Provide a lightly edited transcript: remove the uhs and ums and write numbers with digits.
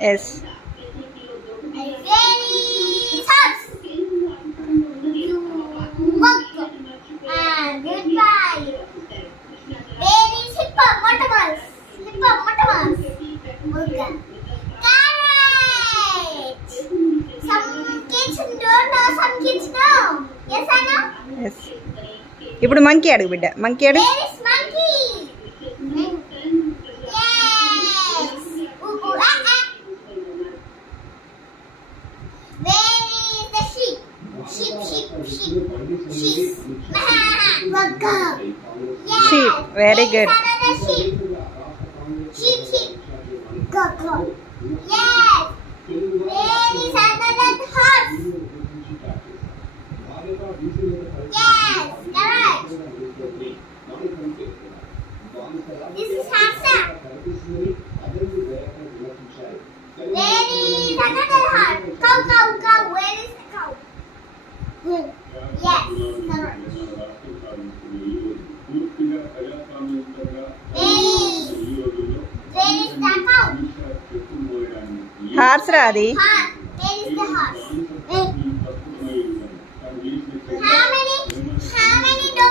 Yes. Very horse. You walk. Goodbye. Very hippopotamus. Hippopotamus. Okay. Carrot. Some kids don't know, some kids know. Yes or no? Yes. ఇప్పుడు monkey అడుగు బిడ్డ, monkey అడుగు. Where is monkey? Yes. Where is the sheep? Sheep. Sheep. Go. Yes. Sheep. Very good. Where is another sheep? Sheep. Go. Yes. Where is another horse? Yes, correct. This is Hasa. Where is another horse? Cow. Where is the cow? Yes, correct. Where is the cow? Horse రా అది. Where is the horse? How